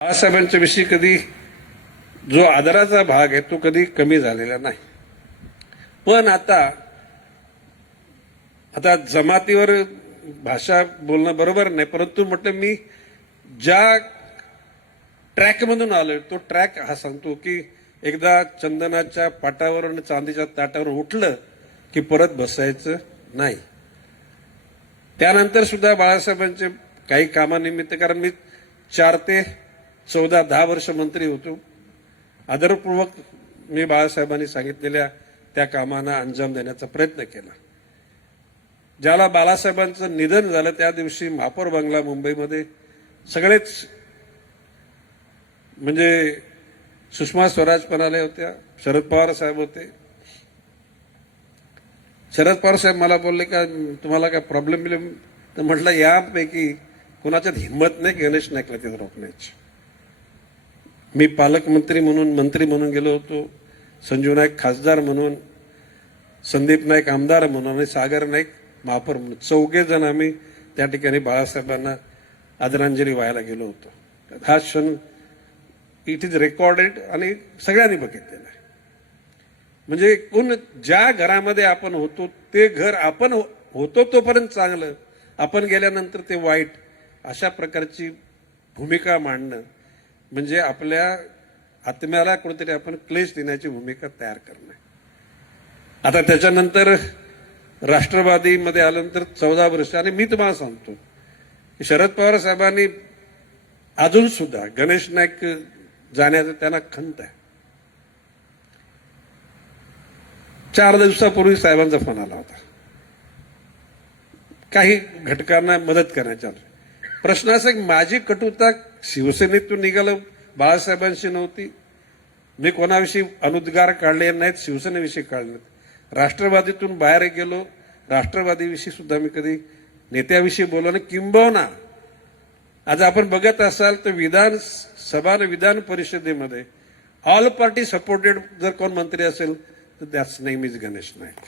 बाळासाहेबांच्या विषयी कधी जो आदराचा भाग आहे तो कधी कमी झालेला नाही. पण आता जमातीवर भाषा बोलणं बरोबर नाही, परंतु म्हटलं मी ज्या ट्रॅकमधून आलोय तो ट्रॅक हा सांगतो की एकदा चंदनाच्या पाटावर आणि चांदीच्या ताटावर उठलं की परत बसायचं नाही. त्यानंतर सुद्धा बाळासाहेबांचे काही कामानिमित्त, कारण मी 4 ते 14 10 वर्ष मंत्री होतो, आदरपूर्वक मी बाळासाहेबांनी सांगितलेल्या त्या कामांना अंजाम देण्याचा प्रयत्न केला. ज्याला बाळासाहेबांचं निधन झालं त्या दिवशी महापौर बंगला मुंबईमध्ये सगळेच, म्हणजे सुषमा स्वराज पण आल्या होत्या, शरद पवार साहेब होते. शरद पवार साहेब मला बोलले का तुम्हाला काय प्रॉब्लेम बिलेम, तर म्हटलं यापैकी कोणाच्यात हिंमत नाही गणेश नाईकला तिथं रोखण्याची. मी पालकमंत्री म्हणून, मंत्री म्हणून गेलो होतो, संजू नाईक खासदार म्हणून, संदीप नाईक आमदार म्हणून आणि सागर नाईक महापौर म्हणून, 4घे जण आम्ही त्या ठिकाणी बाळासाहेबांना आदरांजली व्हायला गेलो होतो. हा क्षण इट इज रेकॉर्डेड आणि सगळ्यांनी बघितलेला आहे. म्हणजे ज्या घरामध्ये आपण होतो ते घर आपण होतो तोपर्यंत चांगलं, आपण गेल्यानंतर ते वाईट, अशा प्रकारची भूमिका मांडणं म्हणजे आपल्या आत्म्याला कुठेतरी आपण क्लेश देण्याची भूमिका तयार करणं. आता त्याच्यानंतर राष्ट्रवादीमध्ये आल्यानंतर 14 वर्ष, आणि मी तुम्हाला सांगतो की शरद पवार साहेबांनी अजून सुद्धा गणेश नाईक जाण्याचं त्यांना खंत आहे. 4 दिवसापूर्वी साहेबांचा फोन आला होता, काही घटकांना मदत करण्याच्या. प्रश्न असा की माझी कटुता शिवसेनेतून निघालं, बाळासाहेबांशी नव्हती. मी कोणाविषयी अनुद्गार काढले नाहीत, शिवसेनेविषयी काढले नाहीत. राष्ट्रवादीतून बाहेर गेलो, राष्ट्रवादीविषयी सुद्धा मी कधी नेत्याविषयी बोललो नाही. किंबहुना आज आपण बघत असाल तर विधानसभा आणि विधान परिषदेमध्ये ऑल पार्टी सपोर्टेड जर कोण मंत्री असेल तर that's name is Ganesh Naik.